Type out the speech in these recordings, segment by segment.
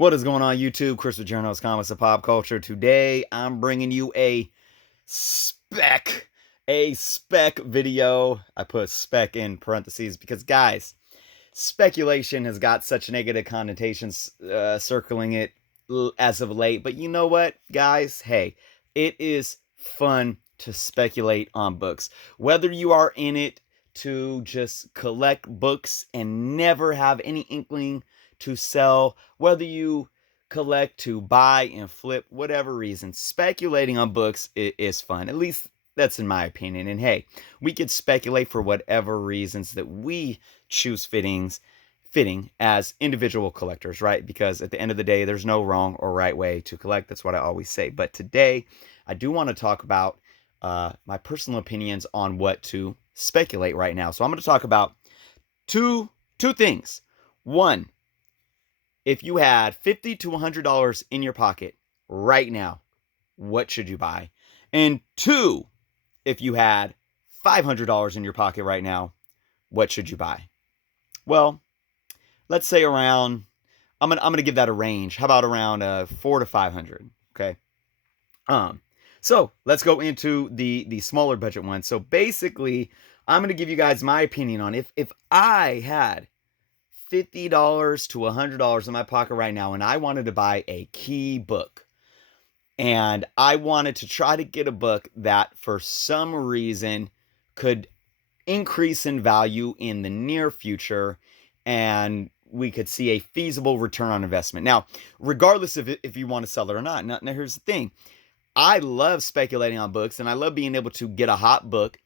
What is going on, YouTube? Chris with Journals, Comics, and Pop Culture. Today, I'm bringing you spec, a spec video. I put spec in parentheses because, guys, speculation has got such negative connotations circling it as of late. But you know what, guys? Hey, it is fun to speculate on books. Whether you are in it to just collect books and never have any inkling to sell, whether you collect to buy and flip, whatever reason, speculating on books is fun. At least that's in my opinion. And hey, we could speculate for whatever reasons that we choose fitting as individual collectors, right? Because at the end of the day, there's no wrong or right way to collect. That's what I always say. But today, I do want to talk about my personal opinions on what to speculate right now. So I'm going to talk about two things. One, if you had $50 to $100 in your pocket right now, what should you buy? And two, if you had $500 in your pocket right now, what should you buy? Well, let's say around, I'm gonna give that a range. How about around 4 to 500? Okay. So let's go into the smaller budget one. So basically, I'm gonna give you guys my opinion on if I had $50 to $100 in my pocket right now and I wanted to buy a key book and I wanted to try to get a book that for some reason could increase in value in the near future and we could see a feasible return on investment. Now, regardless of if you want to sell it or not. Now here's the thing. I love speculating on books and I love being able to get a hot book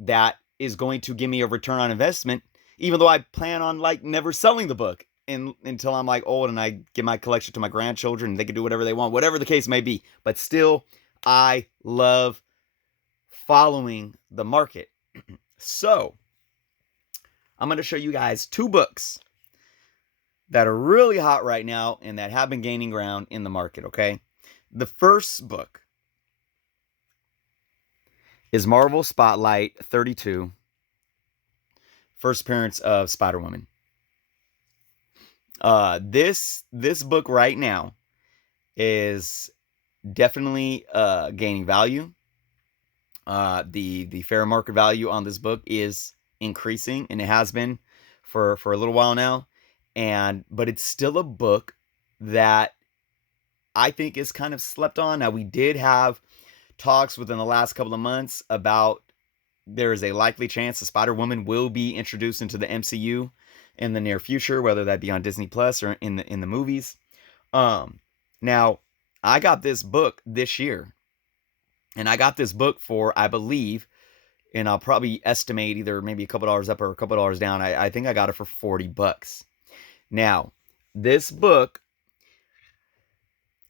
that is going to give me a return on investment, even though I plan on like never selling the book until I'm like old and I give my collection to my grandchildren and they can do whatever they want, whatever the case may be. But still, I love following the market. So I'm going to show you guys two books that are really hot right now and that have been gaining ground in the market, okay? The first book is Marvel Spotlight 32, first appearance of Spider-Woman. This book right now is definitely gaining value. The fair market value on this book is increasing, and it has been for a little while now. But it's still a book that I think is kind of slept on. Now, we did have talks within the last couple of months about there is a likely chance the Spider-Woman will be introduced into the MCU in the near future, whether that be on Disney Plus or in the movies. Now, I got this book this year, and I got this book for, I believe, and I'll probably estimate either maybe a couple dollars up or a couple dollars down. I think I got it for $40. Now, this book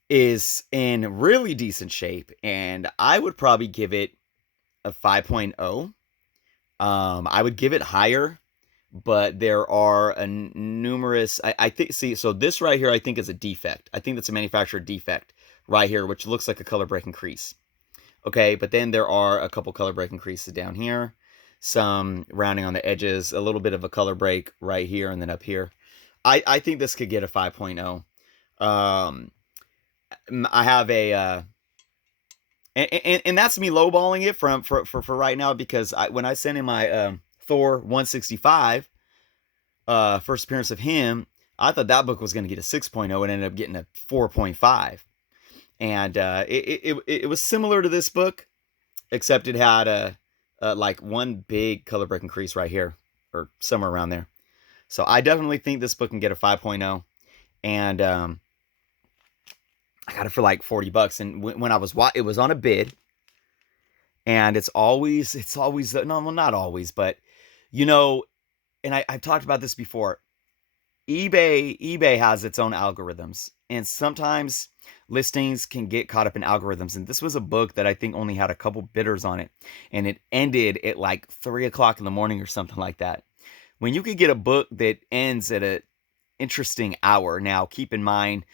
is in really decent shape, and I would probably give it a 5.0. I would give it higher, but there are a numerous, I think, see, so this right here, I think is a defect. I think that's a manufacturer defect right here, which looks like a color breaking crease. Okay, but then there are a couple color breaking creases down here, some rounding on the edges, a little bit of a color break right here, and then up here. I think this could get a 5.0. I have a, and that's me lowballing it for right now, because when I sent in my Thor 165, first appearance of him, I thought that book was going to get a 6.0 and ended up getting a 4.5. And it was similar to this book, except it had a like one big color breaking crease right here, or somewhere around there. So I definitely think this book can get a 5.0. And I got it for like $40. And when I was, it was on a bid. And it's always, no, well, not always, but you know, and I've talked about this before. eBay has its own algorithms, and sometimes listings can get caught up in algorithms. And this was a book that I think only had a couple bidders on it, and it ended at like 3 o'clock in the morning or something like that. When you could get a book that ends at an interesting hour, now keep in mind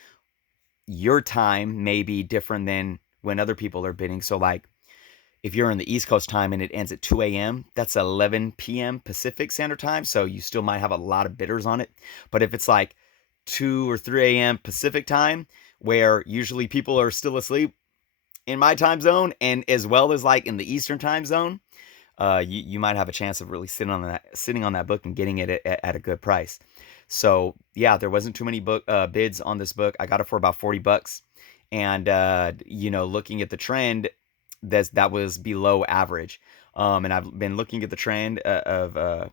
your time may be different than when other people are bidding. So like if you're in the East Coast time and it ends at 2 a.m., that's 11 p.m. Pacific Standard Time. So you still might have a lot of bidders on it. But if it's like 2 or 3 a.m. Pacific time, where usually people are still asleep in my time zone, and as well as like in the Eastern time zone, you might have a chance of really sitting on that book and getting it at a good price. So yeah, there wasn't too many book bids on this book. I got it for about $40, and looking at the trend, that was below average. And I've been looking at the trend of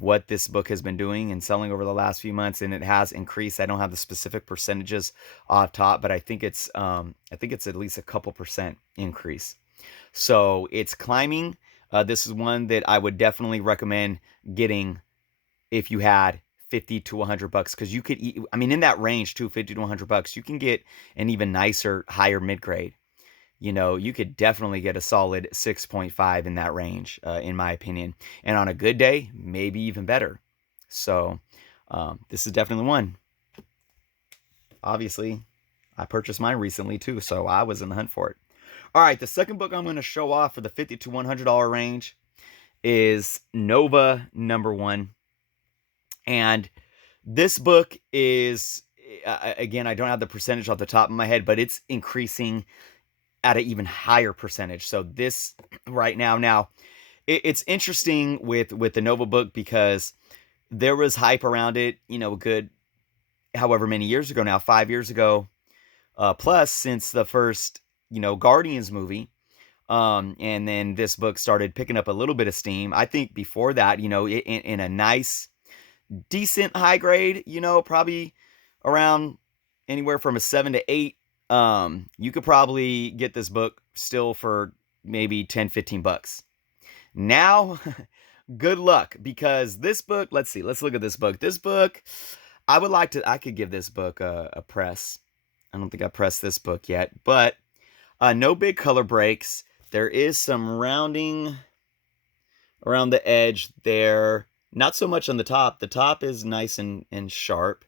what this book has been doing and selling over the last few months, and it has increased. I don't have the specific percentages off top, but I think it's at least a couple percent increase. So it's climbing. This is one that I would definitely recommend getting if you had 50 to $100, because you could I mean, in that range too, 50 to $100, you can get an even nicer, higher mid grade. You could definitely get a solid 6.5 in that range, in my opinion. And on a good day, maybe even better. So this is definitely one. Obviously, I purchased mine recently too, so I was in the hunt for it. All right, the second book I'm going to show off for the $50 to $100 range is Nova #1. And this book is, again, I don't have the percentage off the top of my head, but it's increasing at an even higher percentage. So this right now, it's interesting with the Nova book, because there was hype around it, a good however many years ago now, 5 years ago, plus since the first, Guardians movie. And then this book started picking up a little bit of steam. I think before that, in a nice, decent high grade, probably around anywhere from a 7 to 8. You could probably get this book still for maybe $10-15. Now, good luck, because this book, let's look at this book. This book, I could give this book a press. I don't think I pressed this book yet, but no big color breaks. There is some rounding around the edge there. Not so much on the top. The top is nice and sharp.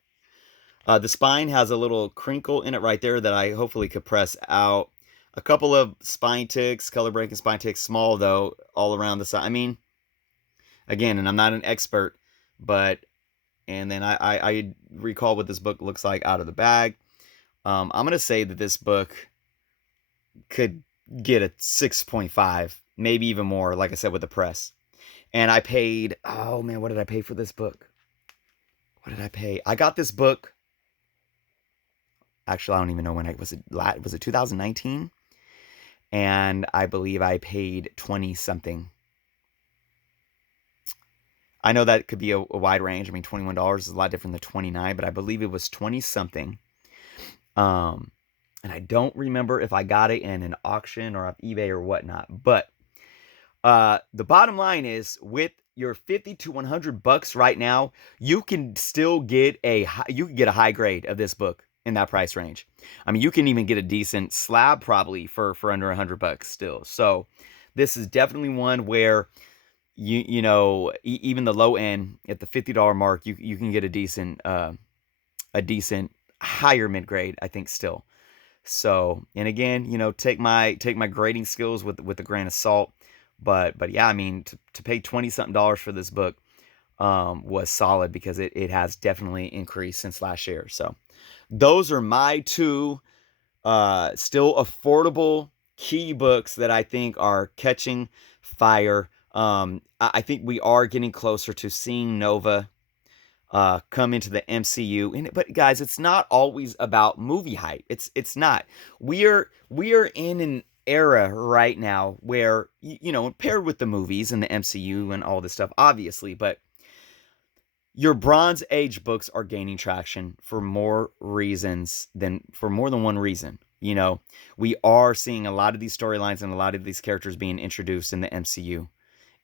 The spine has a little crinkle in it right there that I hopefully could press out. A couple of spine ticks, color breaking spine ticks, small though, all around the side. I mean, again, and I'm not an expert, but, and then I recall what this book looks like out of the bag. I'm going to say that this book could get a 6.5, maybe even more, like I said, with the press. And I paid, oh man, what did I pay for this book? What did I pay? I got this book. Actually, I don't even know when was it 2019? And I believe I paid 20 something. I know that could be a wide range. I mean, $21 is a lot different than 29, but I believe it was 20 something. And I don't remember if I got it in an auction or off eBay or whatnot. But the bottom line is, with your $50 to $100 right now, you can still get a high grade of this book in that price range. I mean, you can even get a decent slab probably for under $100 still. So this is definitely one where even the low end at the $50 mark, you can get a decent higher mid grade, I think, still. So, and again, take my grading skills with a grain of salt. But yeah, I mean, to pay 20 something dollars for this book was solid, because it has definitely increased since last year. So those are my two still affordable key books that I think are catching fire. I think we are getting closer to seeing Nova come into the MCU. But guys, it's not always about movie hype. It's not. We are in an era right now where, paired with the movies and the MCU and all this stuff, obviously, but your Bronze Age books are gaining traction for more than one reason. We are seeing a lot of these storylines and a lot of these characters being introduced in the MCU,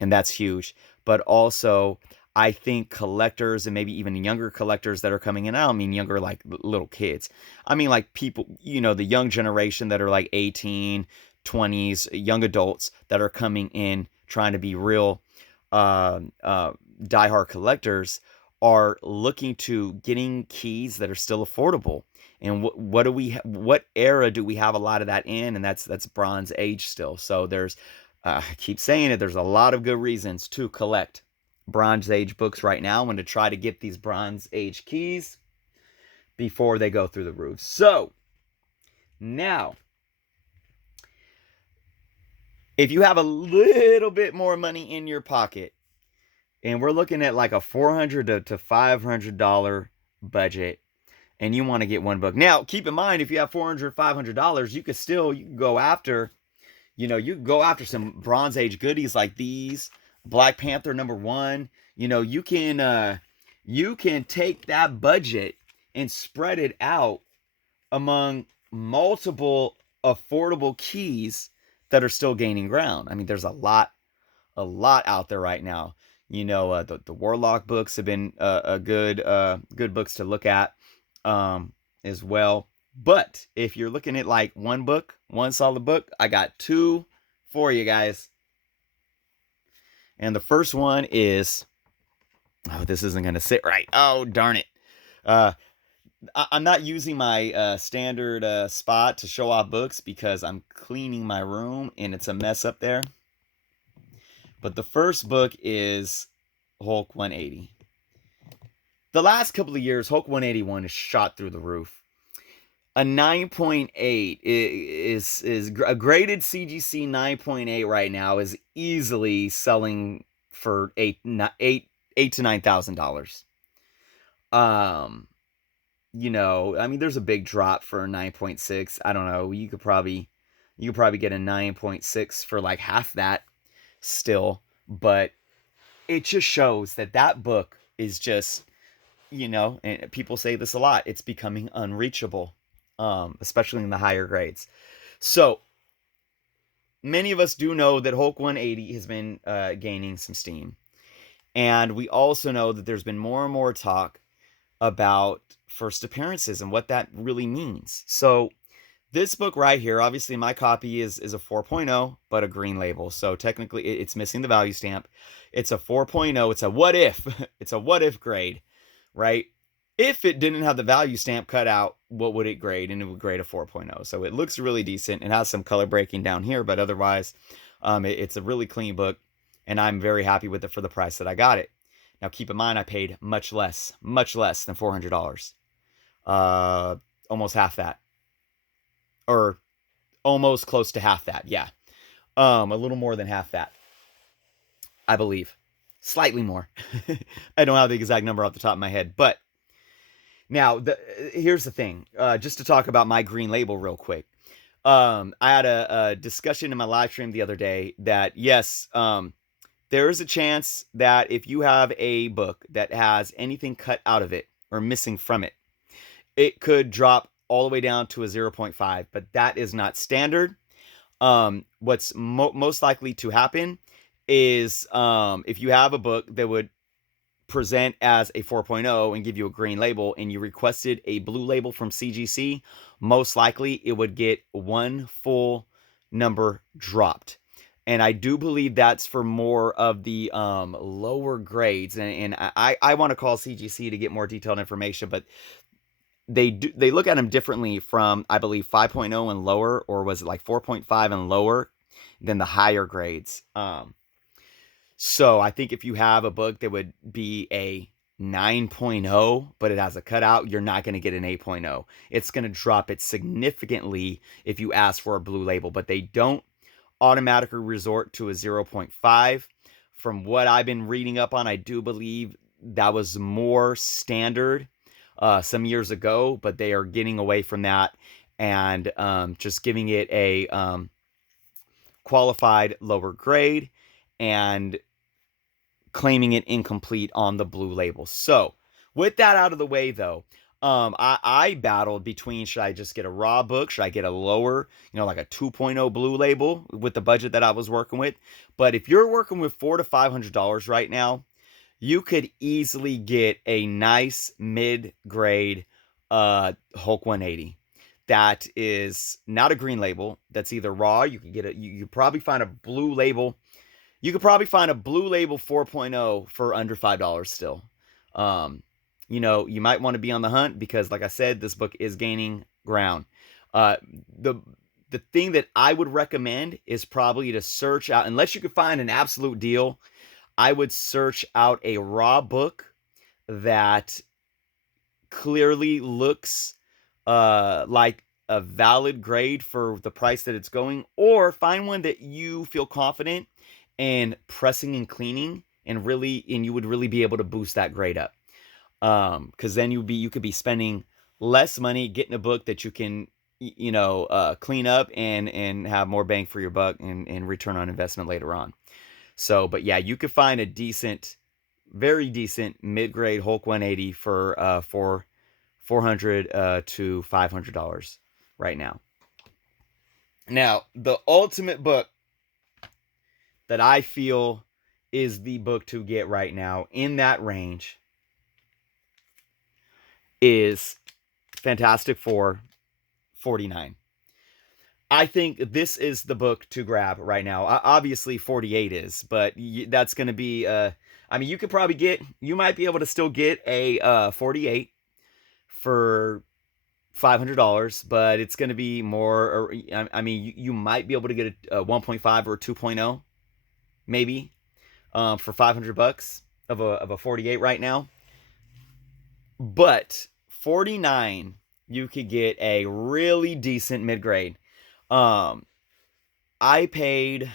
and that's huge. But also, I think collectors, and maybe even younger collectors that are coming in, I don't mean younger like little kids. I mean like people, the young generation that are like 18, 20s, young adults that are coming in trying to be real diehard collectors, are looking to getting keys that are still affordable. And what era do we have a lot of that in? And that's Bronze Age still. So there's, I keep saying it, there's a lot of good reasons to collect Bronze Age books right now and to try to get these Bronze Age keys. before they go through the roof. So now, if you have a little bit more money in your pocket, and we're looking at like a $400 to $500 budget, and you want to get one book. Now, keep in mind, if you have $400, $500, you can go after, you can go after some Bronze Age goodies like these, Black Panther #1. You can take that budget and spread it out among multiple affordable keys that are still gaining ground. I mean, there's a lot out there right now. The Warlock books have been a good books to look at as well. But if you're looking at like one solid book, I got two for you guys. And the first one is, oh, this isn't going to sit right. Oh, darn it. I'm not using my standard spot to show off books because I'm cleaning my room and it's a mess up there. But the first book is Hulk 180. The last couple of years, Hulk 181 is shot through the roof. A 9.8 is a graded CGC 9.8 right now is easily selling for $8 to $9,000. I mean, there's a big drop for a 9.6. I don't know. You could probably get a 9.6 for like half that still, but it just shows that book is just, and people say this a lot, it's becoming unreachable, especially in the higher grades. So many of us do know that Hulk 180 has been gaining some steam, and we also know that there's been more and more talk about first appearances and what that really means. So this book right here, obviously my copy is a 4.0, but a green label. So technically it's missing the value stamp. It's a 4.0. It's a what if. It's a what if grade, right? If it didn't have the value stamp cut out, what would it grade? And it would grade a 4.0. So it looks really decent. It has some color breaking down here, but otherwise it's a really clean book, and I'm very happy with it for the price that I got it. Now keep in mind I paid much less than $400. Almost half that. Or almost close to half that, yeah. A little more than half that, I believe. Slightly more. I don't have the exact number off the top of my head. But now, here's the thing. Just to talk about my green label real quick. I had a discussion in my live stream the other day that, yes, there is a chance that if you have a book that has anything cut out of it or missing from it, it could drop all the way down to a 0.5, but that is not standard. What's most likely to happen is if you have a book that would present as a 4.0 and give you a green label and you requested a blue label from CGC, most likely it would get one full number dropped. And I do believe that's for more of the lower grades. And I want to call CGC to get more detailed information, but they look at them differently from, I believe, 5.0 and lower, or was it like 4.5 and lower than the higher grades. So I think if you have a book that would be a 9.0, but it has a cutout, you're not going to get an 8.0. It's going to drop it significantly if you ask for a blue label, but they don't automatically resort to a 0.5. From what I've been reading up on, I do believe that was more standard some years ago, but they are getting away from that and just giving it a qualified lower grade and claiming it incomplete on the blue label. So with that out of the way, though, I battled between, should I just get a raw book? Should I get a lower, like a 2.0 blue label with the budget that I was working with? But if you're working with $400 to $500 right now, you could easily get a nice mid-grade Hulk 180. That is not a green label. That's either raw. You could get you could probably find a blue label. You could probably find a blue label 4.0 for under $5 still. You might want to be on the hunt because, like I said, this book is gaining ground. The thing that I would recommend is probably to search out, unless you could find an absolute deal, I would search out a raw book that clearly looks like a valid grade for the price that it's going, or find one that you feel confident in pressing and cleaning, and you would really be able to boost that grade up. Because then you could be spending less money getting a book that you can clean up and have more bang for your buck and return on investment later on. So, but yeah, you could find a decent, very decent mid-grade Hulk 180 for $400 to $500 right now. Now, the ultimate book that I feel is the book to get right now in that range is Fantastic Four 49. I think this is the book to grab right now. Obviously, 48 is, but that's going to be. I mean, you might be able to still get a 48 for $500, but it's going to be more. I mean, you might be able to get a 1.5 or a 2.0, maybe, for $500 of a 48 right now. But 49, you could get a really decent mid grade. I paid,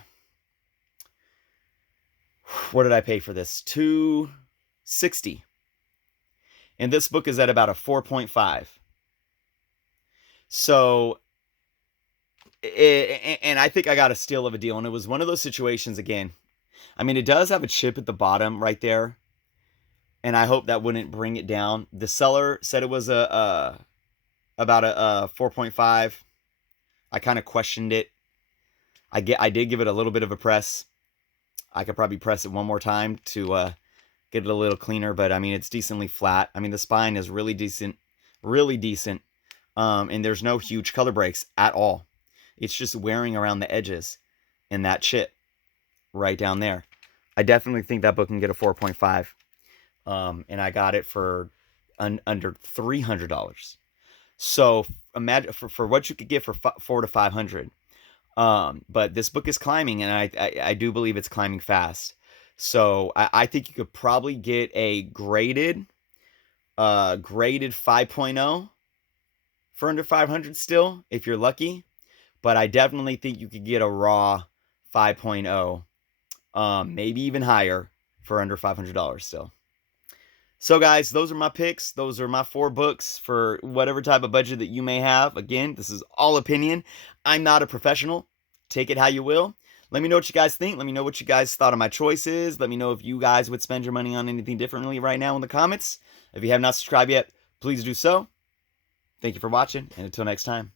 what did I pay for this? $260. And this book is at about a 4.5. So, and I think I got a steal of a deal. And it was one of those situations again. I mean, it does have a chip at the bottom right there, and I hope that wouldn't bring it down. The seller said it was about a 4.5. I kind of questioned it. I did give it a little bit of a press. I could probably press it one more time to get it a little cleaner, but I mean, it's decently flat. I mean, the spine is really decent, really decent. And there's no huge color breaks at all. It's just wearing around the edges and that chip right down there. I definitely think that book can get a 4.5. And I got it for under $300. So imagine for what you could get for $400 to $500. But this book is climbing, and I do believe it's climbing fast. So I think you could probably get a graded 5.0 for under 500 still, if you're lucky. But I definitely think you could get a raw 5.0, maybe even higher for under $500 still. So guys, those are my picks. Those are my 4 books for whatever type of budget that you may have. Again, this is all opinion. I'm not a professional. Take it how you will. Let me know what you guys think. Let me know what you guys thought of my choices. Let me know if you guys would spend your money on anything differently right now in the comments. If you have not subscribed yet, please do so. Thank you for watching, and until next time.